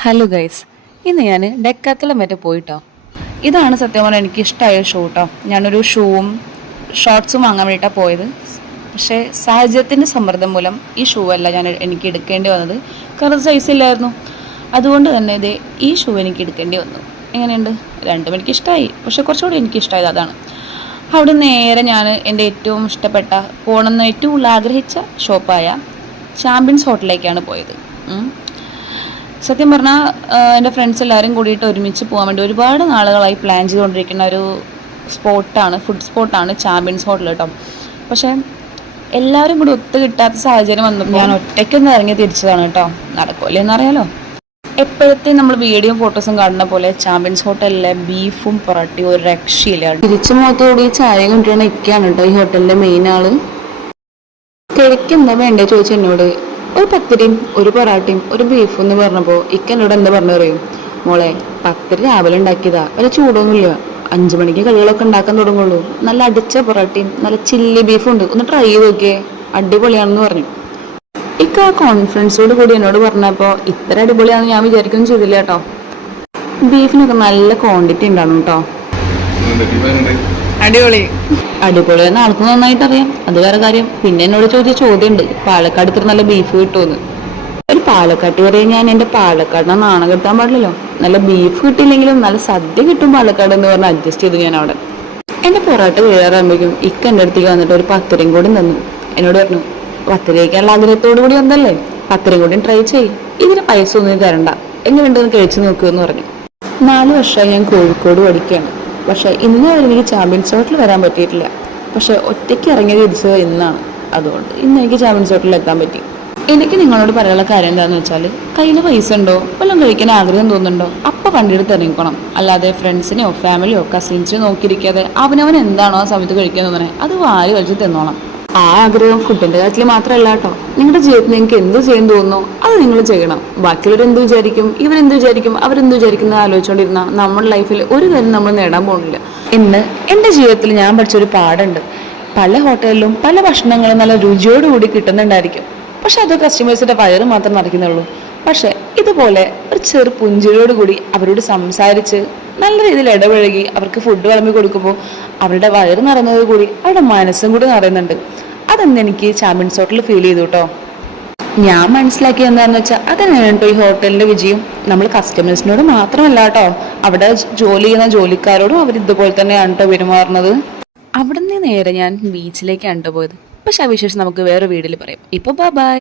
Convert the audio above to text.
Hello guys, ഇന്ന് ഞാൻ ഡെക്കാത്തലം വരെ പോയിട്ടോ. ഇതാണ് സത്യം പറഞ്ഞാൽ എനിക്ക് ഇഷ്ടമായ ഷൂ കേട്ടോ. ഞാനൊരു ഷൂവും ഷോർട്സും വാങ്ങാൻ വേണ്ടിയിട്ടാണ് പോയത്. പക്ഷേ സാഹചര്യത്തിൻ്റെ സമ്മർദ്ദം മൂലം ഈ ഷൂ അല്ല എനിക്ക് എടുക്കേണ്ടി വന്നത്. കാരണം സൈസ് ഇല്ലായിരുന്നു. അതുകൊണ്ട് തന്നെ ഈ ഷൂ എനിക്ക് എടുക്കേണ്ടി വന്നു. എങ്ങനെയുണ്ട്? രണ്ടും എനിക്ക് ഇഷ്ടമായി, പക്ഷേ കുറച്ചുകൂടി എനിക്ക് ഇഷ്ടമായത് അതാണ്. അവിടെ നേരെ ഞാൻ എൻ്റെ ഏറ്റവും ഇഷ്ടപ്പെട്ട പോകണമെന്ന് ഏറ്റവും കൂടുതൽ ആഗ്രഹിച്ച ഷോപ്പായ ചാമ്പ്യൻസ് ഹോട്ടലിലേക്കാണ് പോയത്. സത്യം പറഞ്ഞാൽ എൻ്റെ ഫ്രണ്ട്സ് എല്ലാവരും കൂടിയിട്ട് ഒരുമിച്ച് പോകാൻ വേണ്ടി ഒരുപാട് നാളുകളായി പ്ലാൻ ചെയ്തുകൊണ്ടിരിക്കുന്ന ഒരു ഫുഡ് സ്പോട്ടാണ് ചാമ്പ്യൻസ് ഹോട്ടൽ കേട്ടോ. പക്ഷേ എല്ലാവരും കൂടി ഒത്തു കിട്ടാത്ത സാഹചര്യം വന്നപ്പോൾ ഞാൻ ഒറ്റയ്ക്കൊന്ന് ഇറങ്ങി തിരിച്ചതാണ് കേട്ടോ. നടക്കുമല്ലേ എന്നറിയാലോ. എപ്പോഴത്തെ നമ്മൾ വീഡിയോ ഫോട്ടോസും കാണുന്ന പോലെ ചാമ്പ്യൻസ് ഹോട്ടലിലെ ബീഫും പൊറോട്ടയും ഒരു രക്ഷയില്ല. തിരിച്ചു മുഖത്തോടെ ചായ കൊണ്ടുവരുന്ന ഇക്കയാണ് കേട്ടോ ഈ ഹോട്ടലിൻ്റെ മെയിൻ ആള്. കഴിക്കെന്താ വേണ്ടേ ചോദിച്ചു എന്നോട്. ഒരു പത്തിരിയും ഒരു പൊറാട്ടയും ഒരു ബീഫും എന്ന് പറഞ്ഞപ്പോൾ ഇക്ക എന്നോട് എന്താ പറഞ്ഞു പറയും, മോളെ പത്തിരി രാവിലെ ഉണ്ടാക്കിയതാ, വല്ല ചൂടൊന്നുമില്ല, 5 മണിക്ക് കളികളൊക്കെ ഉണ്ടാക്കാൻ തുടങ്ങുള്ളൂ. നല്ല അടിച്ച പൊറാട്ടയും നല്ല ചില്ലി ബീഫും ഉണ്ട്, ഒന്ന് ട്രൈ ചെയ്ത് നോക്കിയേ, അടിപൊളിയാണെന്ന് പറഞ്ഞു. ഇക്ക ആ കോൺഫിഡൻസോട് കൂടി എന്നോട് പറഞ്ഞപ്പോൾ ഇത്ര അടിപൊളിയാണെന്ന് ഞാൻ വിചാരിക്കുകയും ചെയ്തില്ല കേട്ടോ. ബീഫിനൊക്കെ നല്ല ക്വാണ്ടിറ്റി ഉണ്ടാവും കേട്ടോ. അടിപൊളി അടിപൊളിയെന്ന് ആൾക്ക് നന്നായിട്ട് അറിയാം, അത് വേറെ കാര്യം. പിന്നെ എന്നോട് ചോദിച്ച ചോദ്യമുണ്ട്, പാലക്കാട് ഇത്ര നല്ല ബീഫ് കിട്ടുമെന്ന്. ഒരു പാലക്കാട്ട് പറയാൻ ഞാൻ എൻ്റെ പാലക്കാടിനെ നാണം കെട്ടാൻ പാടില്ലല്ലോ. നല്ല ബീഫ് കിട്ടിയില്ലെങ്കിലും നല്ല സദ്യ കിട്ടും പാലക്കാട് എന്ന് പറഞ്ഞ് അഡ്ജസ്റ്റ് ചെയ്തു ഞാൻ അവിടെ. എൻ്റെ പൊറോട്ട വീഴാറാകുമ്പോഴേക്കും ഇക്ക എൻ്റെ അടുത്തേക്ക് വന്നിട്ട് ഒരു പത്തിരിയും കൂടി തന്നു. എന്നോട് പറഞ്ഞു, പത്തിരി കഴിക്കാനുള്ള ആഗ്രഹത്തോടു കൂടി വന്നല്ലേ, പത്തിരിയും കൂടി ട്രൈ ചെയ്യും, ഇതിന് പൈസ ഒന്നും തരണ്ട, എങ്ങനെയുണ്ടെന്ന് കഴിച്ചു നോക്കുമെന്ന് പറഞ്ഞു. 4 വർഷമായി ഞാൻ കോഴിക്കോട് പഠിക്കുകയാണ്. പക്ഷേ ഇന്ന് എനിക്ക് ചാമ്പ്യൻസ് ഹോട്ടലിൽ വരാൻ പറ്റിയിട്ടില്ല. പക്ഷെ ഒറ്റയ്ക്ക് ഇറങ്ങിയ തിരിച്ചത് ഇന്നാണ്. അതുകൊണ്ട് ഇന്ന് എനിക്ക് ചാമ്പ്യൻസ് ഹോട്ടലിൽ എത്താൻ പറ്റി. എനിക്ക് നിങ്ങളോട് പറയാനുള്ള കാര്യം എന്താണെന്ന് വെച്ചാൽ, കയ്യിൽ പൈസ ഉണ്ടോ, വല്ലതും കഴിക്കാൻ ആഗ്രഹം തോന്നുന്നുണ്ടോ, അപ്പം വണ്ടിയെടുത്ത് ഇറങ്ങിക്കണം. അല്ലാതെ ഫ്രണ്ട്സിനെയോ ഫാമിലിയോ കസിൻസിനോ നോക്കിയിരിക്കാതെ അവനവൻ എന്താണോ ആ സമയത്ത് കഴിക്കാൻ തോന്നണേ അത് വാരി വലിച്ച് തിന്നോണം. ആ ആഗ്രഹം ഫുഡിൻ്റെ കാര്യത്തിൽ മാത്രമല്ല കേട്ടോ. നിങ്ങളുടെ ജീവിതത്തിൽ നിങ്ങൾക്ക് എന്ത് ചെയ്യാൻ തോന്നുന്നോ അത് നിങ്ങൾ ചെയ്യണം. ബാക്കിയുള്ളവർ എന്ത് വിചാരിക്കും, ഇവരെന്ത് വിചാരിക്കും, അവരെന്ത് വിചാരിക്കുന്ന ആലോചിച്ചുകൊണ്ടിരുന്ന നമ്മുടെ ലൈഫിൽ ഒരു കാര്യം നമ്മൾ നേടാൻ പോകുന്നില്ല. ഇന്ന് എൻ്റെ ജീവിതത്തിൽ ഞാൻ പഠിച്ചൊരു പാഠമുണ്ട്. പല ഹോട്ടലിലും പല ഭക്ഷണങ്ങളും നല്ല രുചിയോടുകൂടി കിട്ടുന്നുണ്ടായിരിക്കും, പക്ഷെ അത് കസ്റ്റമേഴ്സിൻ്റെ വയറ് മാത്രം നിറയ്ക്കുന്നുള്ളൂ. പക്ഷെ ഇതുപോലെ ഒരു ചെറു പുഞ്ചിരിയോടുകൂടി അവരോട് സംസാരിച്ച് നല്ല രീതിയിൽ ഇടപഴകി അവർക്ക് ഫുഡ് വിളമ്പി കൊടുക്കുമ്പോൾ അവരുടെ വയറ് നിറഞ്ഞത് കൂടി അവരുടെ മനസ്സും കൂടി നിറയുന്നുണ്ട്. അതെന്ന് എനിക്ക് ചാമ്പ്യൻസ് ഹോട്ടലിൽ ഫീൽ ചെയ്തു കേട്ടോ. ഞാൻ മനസ്സിലാക്കിയത് എന്താണെന്ന് വെച്ചാൽ അതന്നെയാണ് കേട്ടോ ഈ ഹോട്ടലിൻ്റെ വിജയം. നമ്മൾ കസ്റ്റമേഴ്സിനോട് മാത്രമല്ല കേട്ടോ, അവിടെ ജോലി ചെയ്യുന്ന ജോലിക്കാരോടും അവർ ഇതുപോലെ തന്നെയാണ് കേട്ടോ പെരുമാറുന്നത്. അവിടെ നിന്ന് നേരെ ഞാൻ ബീച്ചിലേക്കാണ് കേട്ടോ പോയത്. പക്ഷെ ആ വിശേഷം നമുക്ക് വേറെ വീഡിയോയിൽ പറയാം. ഇപ്പോൾ ബൈ.